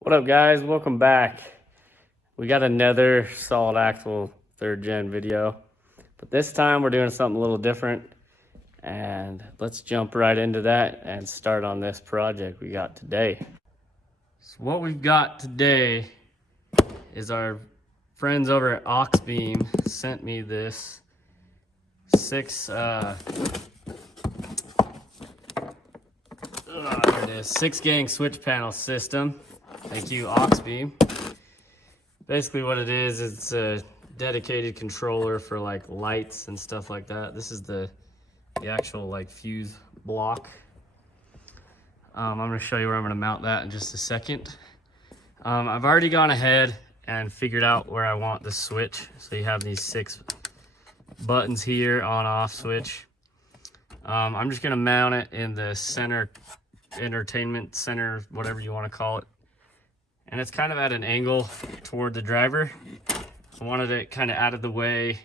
What up, guys? Welcome back. We got another solid axle 3rd gen video, but this time we're doing something a little different, and let's jump right into that and start on this project we got today. So what we've got today is our friends over at AUX Beam sent me this 6 gang switch panel system. Thank you, AUX Beam. Basically what it is, it's a dedicated controller for like lights and stuff like that. This is the actual like fuse block. I'm gonna show you where I'm gonna mount that in just a second. I've already gone ahead and figured out where I want the switch. So you have these 6 buttons here, on off switch. I'm just gonna mount it in the center, entertainment center, whatever you wanna call it. And it's kind of at an angle toward the driver. I wanted it kind of out of the way,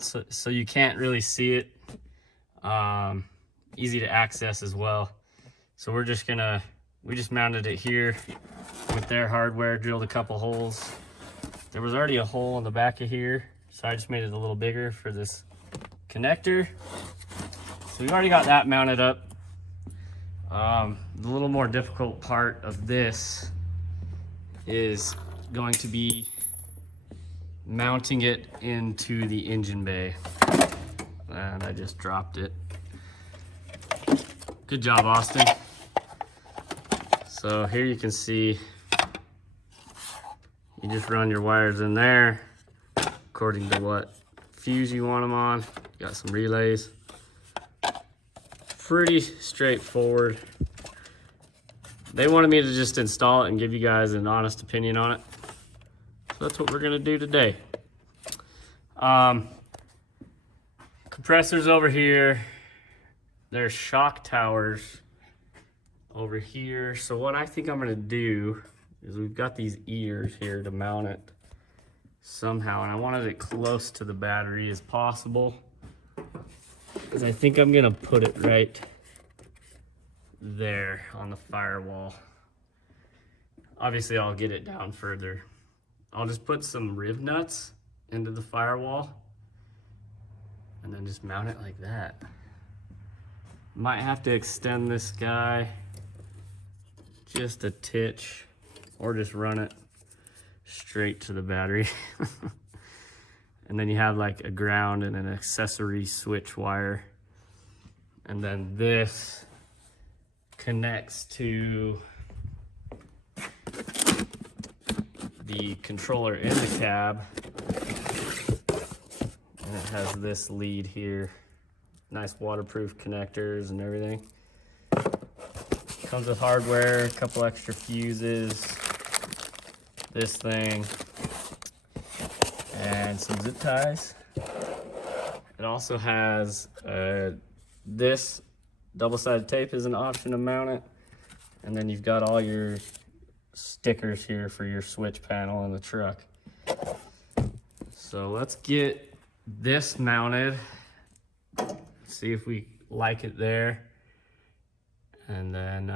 so you can't really see it. Easy to access as well. So we just mounted it here with their hardware, drilled a couple holes. There was already a hole in the back of here, so I just made it a little bigger for this connector. So we've already got that mounted up. The little more difficult part of this is going to be mounting it into the engine bay. And I just dropped it. Good job, Austin. So here you can see, you just run your wires in there according to what fuse you want them on. Got some relays. Pretty straightforward. They wanted me to just install it and give you guys an honest opinion on it. So that's what we're gonna do today. Compressors over here. There's shock towers over here. So what I think I'm gonna do is we've got these ears here to mount it somehow, and I wanted it close to the battery as possible, because I think I'm gonna put it right there on the firewall. Obviously I'll get it down further. I'll just put some riv nuts into the firewall and then just mount it like that. Might have to extend this guy just a titch, or just run it straight to the battery. And then you have like a ground and an accessory switch wire. And then this connects to the controller in the cab. And it has this lead here. Nice waterproof connectors and everything. Comes with hardware, a couple extra fuses, this thing, and some zip ties. It also has this double-sided tape is an option to mount it. And then you've got all your stickers here for your switch panel in the truck. So let's get this mounted. See if we like it there. And then,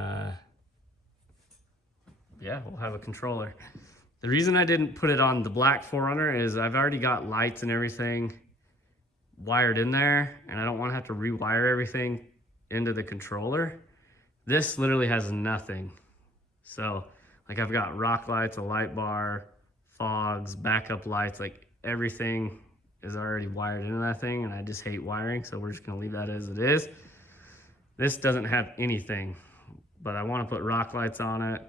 yeah, we'll have a controller. The reason I didn't put it on the black 4Runner is I've already got lights and everything wired in there, and I don't want to have to rewire everything into the controller. This literally has nothing. So like I've got rock lights, a light bar, fogs, backup lights, like everything is already wired into that thing, and I just hate wiring, so we're just gonna leave that as it is. This doesn't have anything, but I want to put rock lights on it,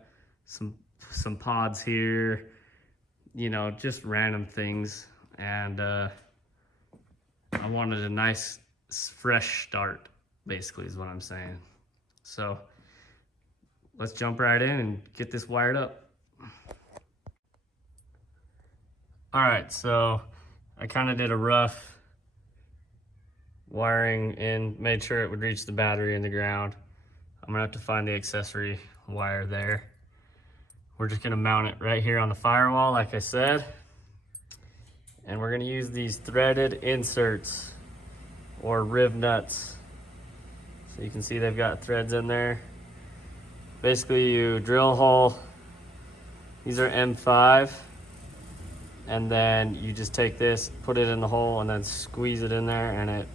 some pods here, you know, just random things. And I wanted a nice fresh start, basically is what I'm saying. So let's jump right in and get this wired up. All right, so I kind of did a rough wiring in, made sure it would reach the battery and the ground. I'm gonna have to find the accessory wire there. We're just gonna mount it right here on the firewall, like I said. And we're gonna use these threaded inserts or riv nuts. So you can see they've got threads in there. Basically, you drill a hole. These are M5. And then you just take this, put it in the hole, and then squeeze it in there, and it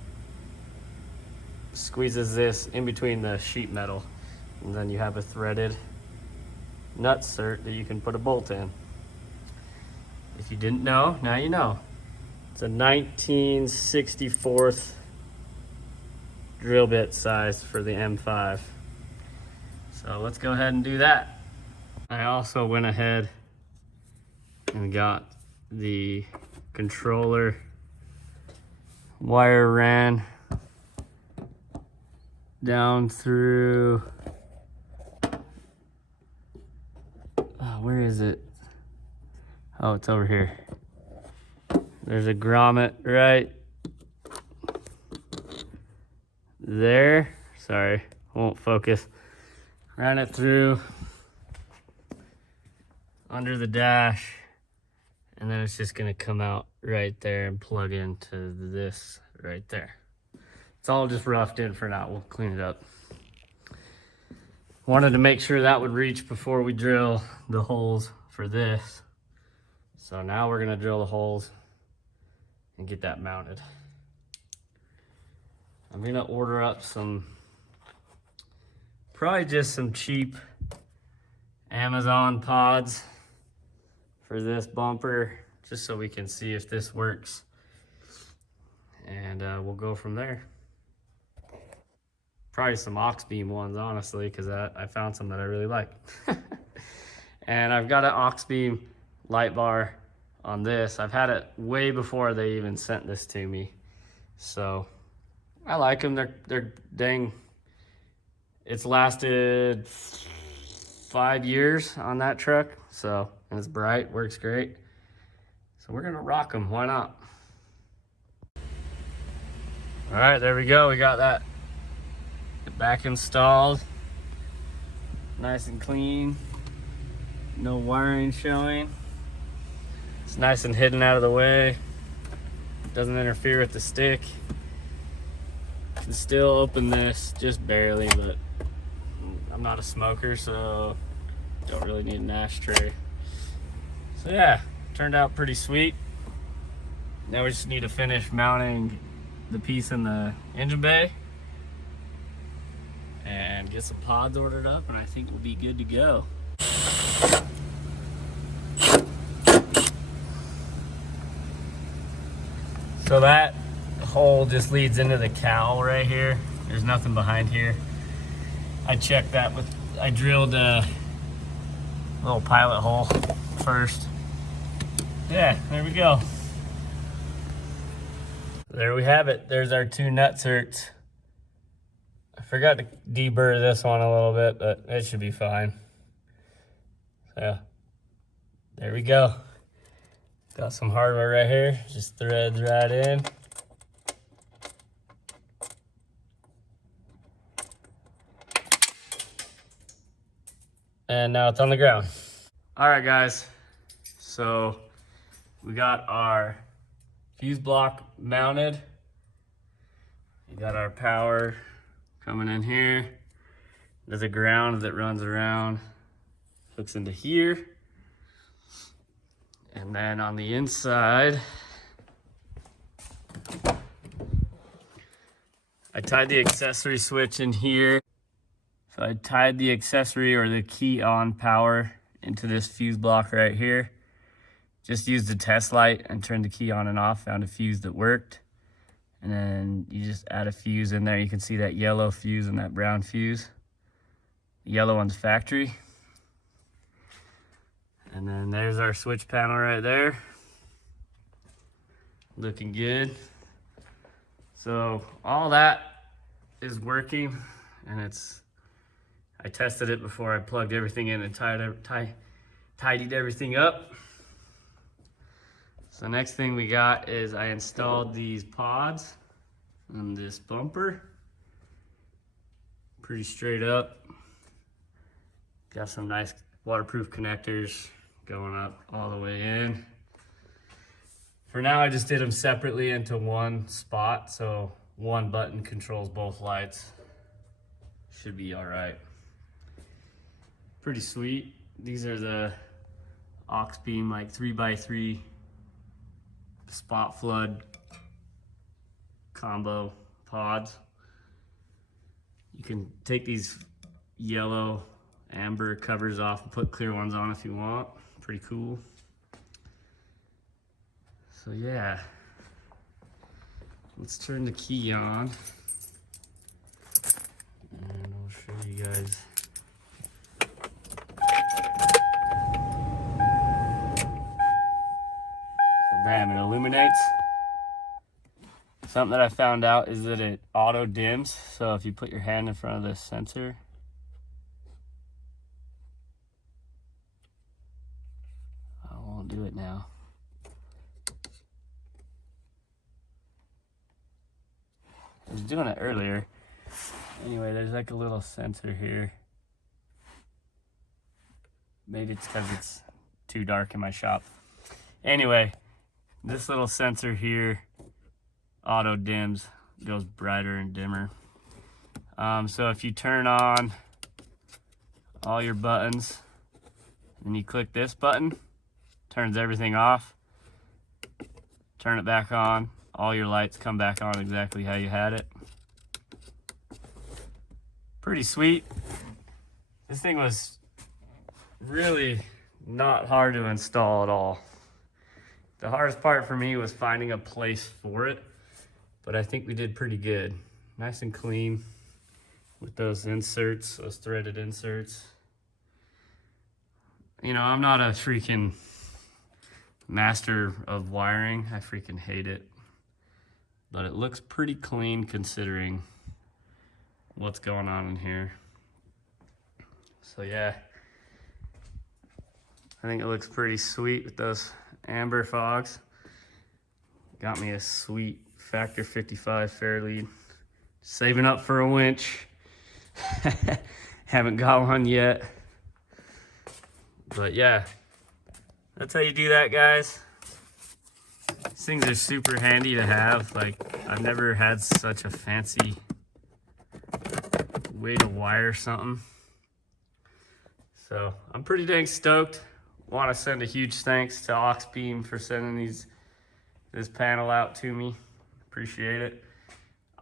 squeezes this in between the sheet metal. And then you have a threaded nut cert that you can put a bolt in. If you didn't know, now you know. It's a 1964th drill bit size for the M5. So let's go ahead and do that. I also went ahead and got the controller wire ran down through, where is it? Oh, it's over here. There's a grommet right there. Sorry, won't focus. Ran it through under the dash, and then it's just gonna come out right there and plug into this right there. It's all just roughed in for now. We'll clean it up. Wanted to make sure that would reach before we drill the holes for this. So now we're gonna drill the holes and get that mounted. I'm gonna order up some, probably just some cheap Amazon pods for this bumper, just so we can see if this works. And we'll go from there. Probably some AUX Beam ones, honestly, because I found some that I really like. And I've got an AUX Beam light bar on this. I've had it way before they even sent this to me. So I like them. They're dang. It's lasted 5 years on that truck. So, and it's bright, works great. So we're gonna rock them, why not? All right, there we go. We got that back installed. Nice and clean. No wiring showing. It's nice and hidden out of the way. Doesn't interfere with the stick. Can still open this, just barely, but I'm not a smoker, so don't really need an ashtray. So yeah, turned out pretty sweet. Now we just need to finish mounting the piece in the engine bay and get some pods ordered up, and I think we'll be good to go. So that hole just leads into the cowl right here. There's nothing behind here. I checked that with, I drilled a little pilot hole first. Yeah, there we go. There we have it. There's our two nut certs. I forgot to deburr this one a little bit, but it should be fine. So, there we go. Got some hardware right here. Just threads right in. And now it's on the ground. All right, guys. So we got our fuse block mounted. We got our power coming in here. There's a ground that runs around, hooks into here. And then on the inside, I tied the accessory switch in here. So I tied the accessory or the key on power into this fuse block right here. Just used a test light and turned the key on and off, found a fuse that worked. And then you just add a fuse in there. You can see that yellow fuse and that brown fuse. The yellow one's factory. And then there's our switch panel right there. Looking good. So all that is working, and I tested it before I plugged everything in and tidied everything up. So next thing we got is I installed these pods on this bumper. Pretty straight up. Got some nice waterproof connectors going up all the way in. For now, I just did them separately into one spot, so one button controls both lights. Should be all right. Pretty sweet. These are the AUX Beam like 3x3 spot flood combo pods. You can take these yellow amber covers off and put clear ones on if you want. Pretty cool. So yeah, let's turn the key on and I'll show you guys. Damn, it illuminates. Something that I found out is that it auto dims. So if you put your hand in front of this sensor, I won't do it now. I was doing it earlier. Anyway, there's like a little sensor here. Maybe it's because it's too dark in my shop. Anyway, this little sensor here auto dims, goes brighter and dimmer. So if you turn on all your buttons and you click this button, turns everything off. Turn it back on, all your lights come back on exactly how you had it. Pretty sweet. This thing was really not hard to install at all. The hardest part for me was finding a place for it, but I think we did pretty good. Nice and clean with those inserts, those threaded inserts. You know, I'm not a freaking master of wiring. I freaking hate it. But it looks pretty clean considering what's going on in here. So yeah, I think it looks pretty sweet with those amber fogs. Got me a sweet Factor 55 fair lead. Saving up for a winch. Haven't got one yet. But yeah, that's how you do that, guys. These things are super handy to have. Like, I've never had such a fancy way to wire something. So I'm pretty dang stoked. Want to send a huge thanks to AUX Beam for sending this panel out to me. Appreciate it.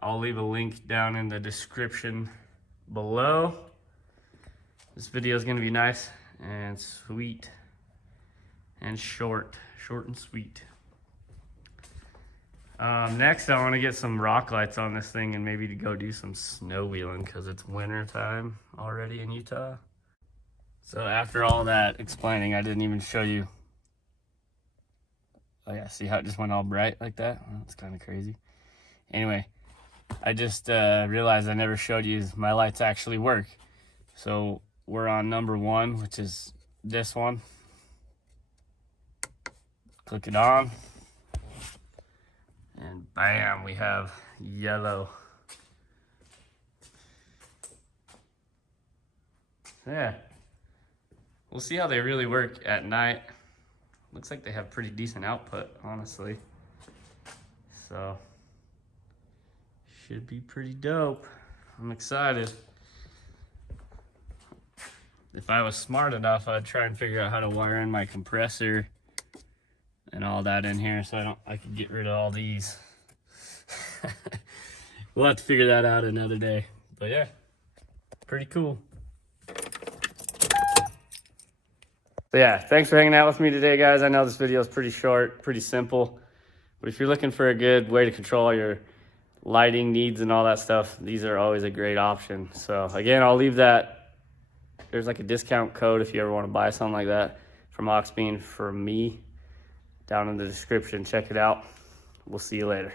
I'll leave a link down in the description below. This video is going to be nice and sweet and short and sweet. Next, I want to get some rock lights on this thing and maybe to go do some snow wheeling because it's winter time already in Utah. So after all that explaining, I didn't even show you. Oh yeah, see how it just went all bright like that? Well, that's kind of crazy. Anyway, I just realized I never showed you my lights actually work. So we're on number 1, which is this one. Click it on. And bam, we have yellow. Yeah. We'll see how they really work at night. Looks like they have pretty decent output, honestly. So, should be pretty dope. I'm excited. If I was smart enough, I'd try and figure out how to wire in my compressor and all that in here so I could get rid of all these. We'll have to figure that out another day. But yeah, pretty cool. So yeah, thanks for hanging out with me today, guys. I know this video is pretty short, pretty simple, but if you're looking for a good way to control your lighting needs and all that stuff, these are always a great option. So again, I'll leave that. There's like a discount code if you ever want to buy something like that from AUX Beam for me down in the description. Check it out. We'll see you later.